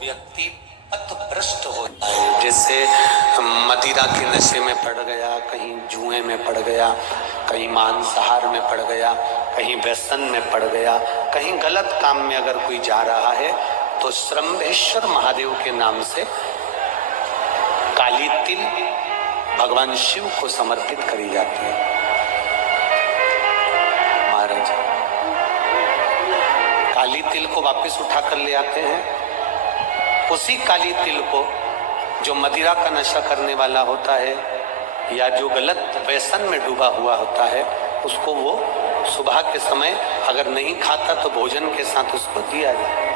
व्यक्ति पथभ्रष्ट होता है। जैसे मदिरा के नशे में पड़ गया, कहीं जुए में पड़ गया, कहीं मांसाहार में पड़ गया, कहीं व्यसन में पड़ गया, कहीं गलत काम में अगर कोई जा रहा है तो श्रम्भेश्वर महादेव के नाम से काली तिल भगवान शिव को समर्पित करी जाती है। महाराज काली तिल को वापस उठाकर ले आते हैं। उसी काली तिल को जो मदिरा का नशा करने वाला होता है या जो गलत व्यसन में डूबा हुआ होता है, उसको वो सुबह के समय अगर नहीं खाता तो भोजन के साथ उसको दिया जाए।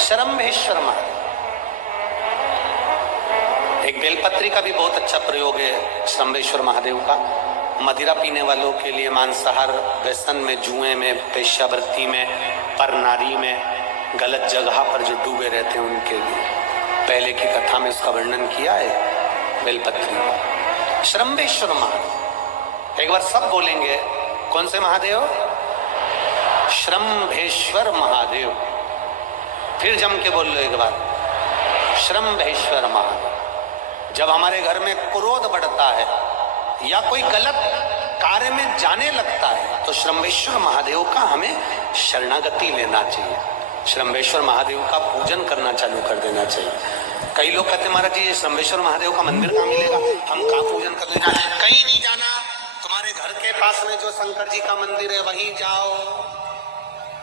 श्रम्भेश्वर महादेव। एक बेलपत्री का भी बहुत अच्छा प्रयोग है श्रम्भेश्वर महादेव का। मदिरा पीने वालों के लिए, मांसाहार व्यसन में, जुए में, पेशावृत्ति में, पर नारी में, गलत जगह पर जो डूबे रहते हैं उनके लिए पहले की कथा में उसका वर्णन किया है बेलपत्री का। श्रम्भेश्वर महादेव। एक बार सब बोलेंगे, कौन से महादेव? श्रम्भेश्वर महादेव। फिर जम के बोल लो एक बार, श्रम्भेश्वर महादेव। जब हमारे घर में क्रोध बढ़ता है या कोई गलत कार्य में जाने लगता है तो श्रम्भेश्वर महादेव का हमें शरणागति लेना चाहिए। श्रम्भेश्वर महादेव का पूजन करना चालू कर देना चाहिए। कई लोग कहते हैं महाराज जी श्रम्भेश्वर महादेव का मंदिर कहाँ मिलेगा, हम कहाँ पूजन करने जाए? कहीं नहीं जाना, तुम्हारे घर के पास में जो शंकर जी का मंदिर है वहीं जाओ,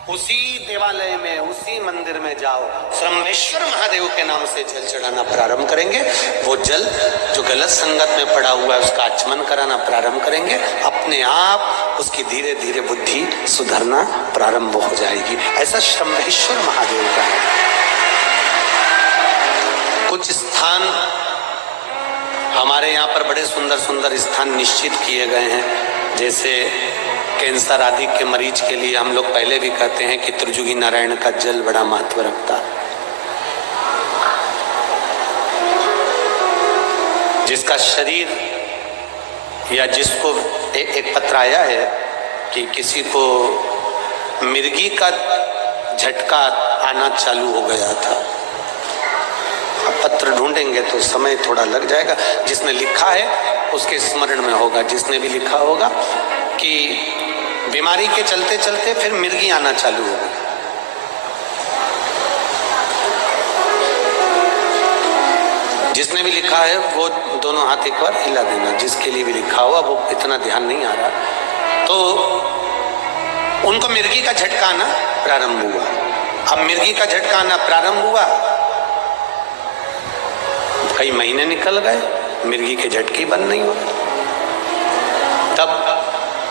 उसी देवालय में, उसी मंदिर में जाओ। श्रम्भेश्वर महादेव के नाम से जल चढ़ाना प्रारंभ करेंगे। वो जल जो गलत संगत में पड़ा हुआ है उसका आचमन कराना प्रारंभ करेंगे। अपने आप उसकी धीरे धीरे बुद्धि सुधरना प्रारंभ हो जाएगी। ऐसा श्रम्भेश्वर महादेव का है। कुछ स्थान हमारे यहाँ पर बड़े सुंदर सुंदर स्थान निश्चित किए गए हैं। जैसे कैंसर आदि के मरीज के लिए हम लोग पहले भी कहते हैं कि त्रिजुगी नारायण का जल बड़ा महत्व रखता है। जिसका शरीर या जिसको एक पत्र आया है कि किसी को मिर्गी का झटका आना चालू हो गया था। अब पत्र ढूंढेंगे तो समय थोड़ा लग जाएगा। जिसने लिखा है उसके स्मरण में होगा। जिसने भी लिखा होगा कि बीमारी के चलते चलते फिर मिर्गी आना चालू हो गई। जिसने भी लिखा है वो दोनों हाथ एक बार हिला देना। जिसके लिए भी लिखा हुआ वो इतना ध्यान नहीं आ रहा। तो उनको मिर्गी का झटका आना प्रारंभ हुआ। अब मिर्गी का झटका आना प्रारंभ हुआ, कई महीने निकल गए, मिर्गी के झटके बंद नहीं हुए। तब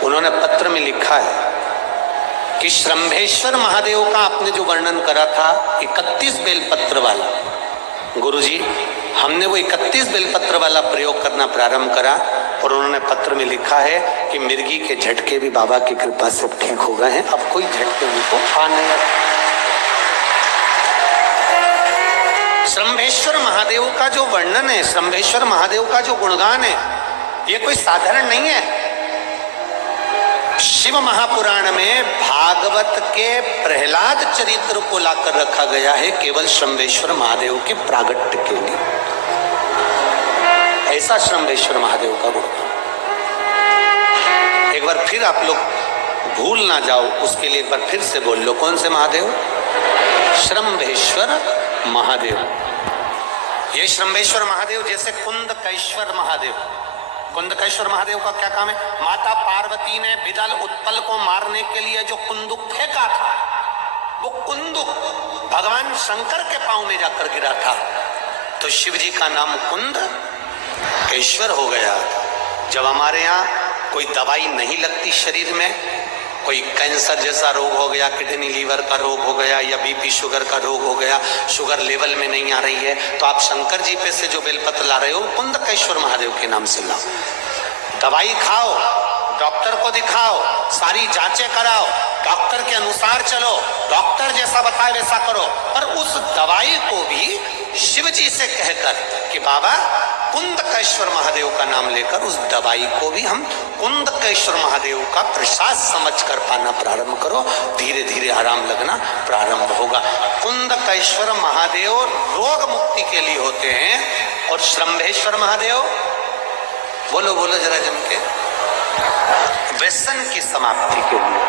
उन्होंने पत्र में लिखा है कि श्रम्भेश्वर महादेव का आपने जो वर्णन करा था 31 बेलपत्र वाला, गुरुजी हमने वो 31 बेलपत्र वाला प्रयोग करना प्रारंभ करा और उन्होंने पत्र में लिखा है कि मिर्गी के झटके भी बाबा की कृपा से ठीक हो गए हैं। अब कोई झटके उनको आ नहीं। श्रम्भेश्वर महादेव का जो वर्णन है, श्रम्भेश्वर महादेव का जो गुणगान है, ये कोई साधारण नहीं है। शिव महापुराण में भागवत के प्रहलाद चरित्र को लाकर रखा गया है केवल श्रम्भेश्वर महादेव के प्रागट्य के लिए। ऐसा श्रम्भेश्वर महादेव का गुण। एक बार फिर आप लोग भूल ना जाओ, उसके लिए एक बार फिर से बोल लो, कौन से महादेव? श्रम्भेश्वर महादेव। ये श्रम्भेश्वर महादेव जैसे कुंदकेश्वर महादेव। कुंदकेश्वर महादेव का क्या काम है? माता पार्वती ने विदल उत्पल को मारने के लिए जो कुंदुक फेंका था, वो कुंदुक भगवान शंकर के पांव में जाकर गिरा था। तो शिव जी का नाम कुंदकेश्वर हो गया। जब हमारे यहाँ कोई दवाई नहीं लगती शरीर में, कोई कैंसर जैसा रोग हो गया, किडनी लीवर का रोग हो गया या बीपी शुगर का रोग हो गया, शुगर लेवल में नहीं आ रही है, तो आप शंकर जी पे से जो बेलपत्र ला रहे हो कुंदकेश्वर महादेव के नाम से लाओ। दवाई खाओ, डॉक्टर को दिखाओ, सारी जांचें कराओ, डॉक्टर के अनुसार चलो, डॉक्टर जैसा बताए वैसा करो, पर उस दवाई को भी शिव जी से कहकर कि बाबा कुंदकेश्वर महादेव का नाम लेकर उस दवाई को भी हम कुंदकेश्वर महादेव का प्रसाद समझ कर पाना प्रारंभ करो। धीरे धीरे आराम लगना प्रारंभ होगा। कुंदक कुंदकेश्वर महादेव रोग मुक्ति के लिए होते हैं और श्रम्भेश्वर महादेव, बोलो बोलो जरा जम के, व्यसन की समाप्ति के लिए।